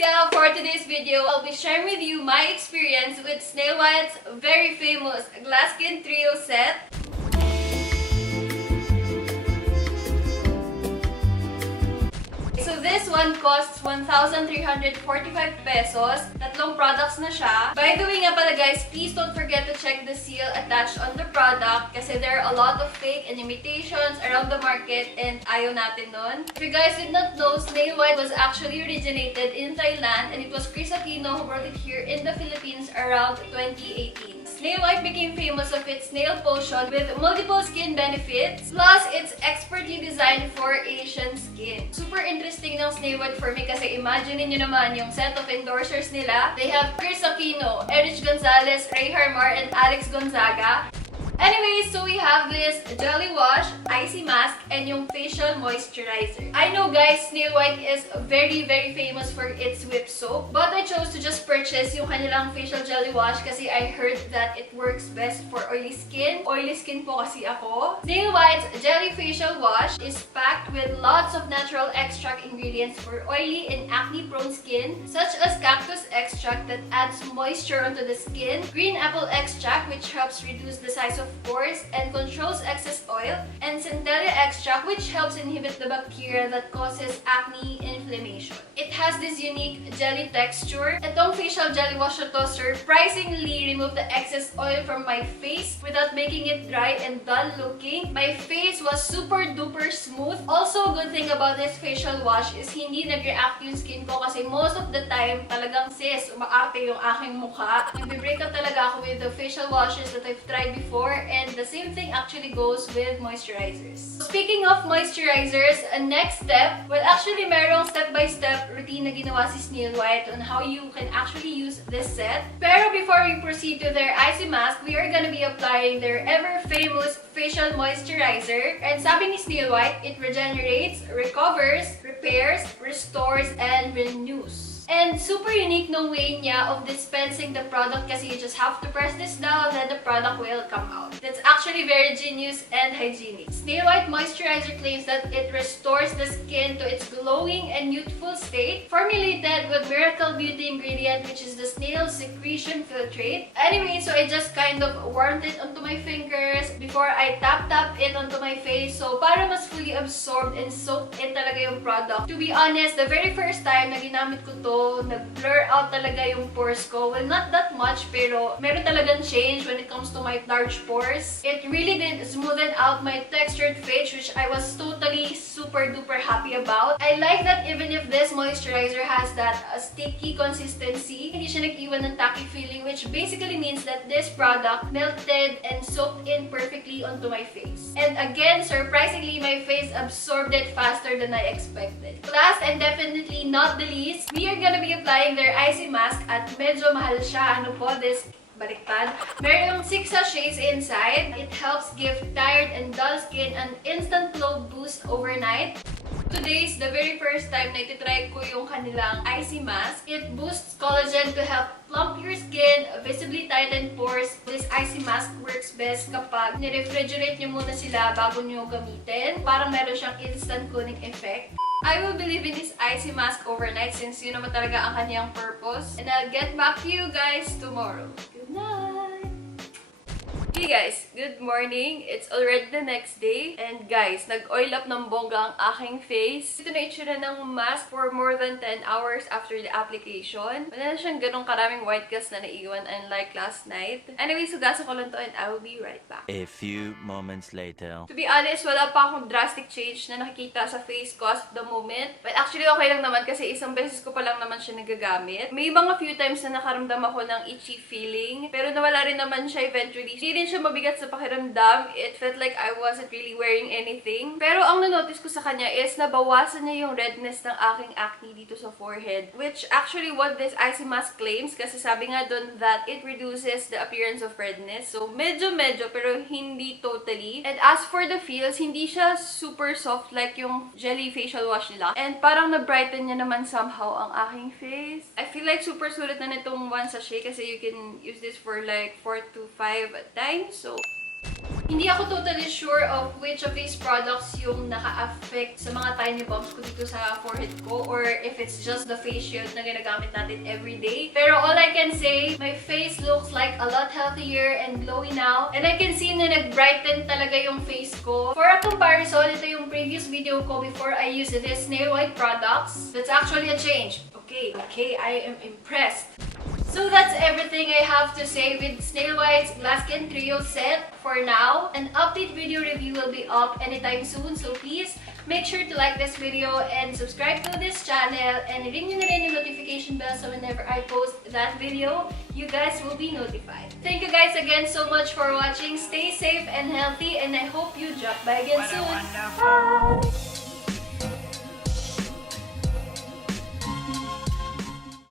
Kaya for today's video, I'll be sharing with you my experience with Snail White's very famous Glass Skin Trio set. So this one costs 1,345 pesos. Tatlong products na siya. By the way nga pala guys, please don't forget to check the seal attached on the product kasi there are a lot of fake and imitations around the market and ayaw natin nun. If you guys did not know, Snail White was actually originated in Thailand and it was Chris Aquino who brought it here in the Philippines around 2018. Snail White became famous of its nail potion with multiple skin benefits, plus it's expertly designed for Asian skin. Super interesting ng Snail White for me kasi imagine niyo naman yung set of endorsers nila. They have Chris Aquino, Erich Gonzalez, Ray Harmar, and Alex Gonzaga. Anyways, so we have this jelly wash, icy mask, and yung facial moisturizer. I know guys, Snail White is very famous for its whip soap, but I chose to just purchase yung kanilang facial jelly wash kasi I heard that it works best for oily skin. Oily skin po kasi ako. Snail White's jelly facial wash is packed with lots of natural extract ingredients for oily and acne-prone skin, such as cactus extract that adds moisture onto the skin, green apple extract which helps reduce the size of pores and controls excess oil, and centella extract which helps inhibit the bacteria that causes acne and inflammation. It has this unique jelly texture. Itong facial jelly wash na to surprisingly remove the excess oil from my face without making it dry and dull looking. My face was super duper smooth. Also, good thing about this facial wash is hindi nag-react yung skin ko kasi most of the time talagang sis, umaarte yung aking mukha. Nag-break up talaga ako with the facial washes that I've tried before. And the same thing actually goes with moisturizers. Speaking of moisturizers, a next step, well actually merong step-by-step routine na ginawa si Snail White on how you can actually use this set. Pero before we proceed to their icy mask, we are gonna be applying their ever-famous facial moisturizer. And sabi ni Snail White, it regenerates, recovers, repairs, restores, and renews. And super unique no way niya of dispensing the product kasi you just have to press this down then the product will come out. That's actually very genius and hygienic. Snail White Moisturizer claims that it restores the skin to its glowing and youthful state, formulated with miracle beauty ingredient which is the snail secretion filtrate. Anyway, so I just kind of warmed it onto my fingers before I tap it onto my face. So para mas fully absorbed and soaked in talaga yung product. To be honest, the very first time na ginamit ko to, nag-blur out talaga yung pores ko. Well, not that much, pero meron talagang change when it comes to my large pores. It really did smoothen out my textured face, which I was totally super duper happy about. I like that even if this moisturizer has that sticky consistency, hindi siya nag-iwan ng tacky feeling, which basically means that this product melted and soaked in perfectly onto my face. And again, surprisingly, my face absorbed it faster than I expected. Last and definitely not the least, we are gonna be applying their icy mask at medyo mahal siya. Ano po, this baliktad. Meron 6 sachets inside. It helps give tired and dull skin an instant glow boost overnight. Today is the very first time na ititry ko yung kanilang icy mask. It boosts collagen to help plump your skin, visibly tighten pores. This icy mask works best kapag nirefrigerate nyo muna sila bago nyo gamitin. Parang meron siyang instant cooling effect. I will be leaving this icy mask overnight since yun naman talaga ang kanyang purpose. And I'll get back to you guys tomorrow. Good night! Hey guys, good morning. It's already the next day. And guys, nag-oil up ng bongga ang aking face. Ito na itsura ng mask for more than 10 hours after the application. Wala na siyang ganong karaming white cast na naiwan unlike last night. Anyway, sugasan ko lang to and I will be right back. A few moments later. To be honest, wala pa akong drastic change na nakikita sa face ko as of the moment. But actually, okay lang naman kasi isang beses ko pa lang naman siya nagagamit. May mga few times na nakaramdam ako ng itchy feeling. Pero nawala rin naman siya eventually. Hindi rin siya mabigat sa pakiramdam. It felt like I wasn't really wearing anything. Pero ang na-notice ko sa kanya is nabawasan niya yung redness ng aking acne dito sa forehead. Which actually what this icy mask claims. Kasi sabi nga dun that it reduces the appearance of redness. So medyo pero hindi totally. And as for the feels, hindi siya super soft like yung jelly facial wash nila. And parang na-brighten niya naman somehow ang aking face. I feel like super sulit na nitong one sachet kasi you can use this for like 4 to 5 times. So Hindi ako totally sure of which of these products yung naka-affect sa mga tiny bumps ko dito sa forehead ko or if it's just the face shield na ginagamit natin everyday. Pero all I can say, my face looks like a lot healthier and glowy now. And I can see na nag-brighten talaga yung face ko. For a comparison, ito yung previous video ko before I used this Snail White products. That's actually a change. Okay, I am impressed. So that's everything I have to say with Snail White's Glass Skin Trio set for now. An update video review will be up anytime soon, so please make sure to like this video and subscribe to this channel and ring nyo na rin yung notification bell so whenever I post that video, you guys will be notified. Thank you guys again so much for watching. Stay safe and healthy and I hope you drop by again soon. Bye!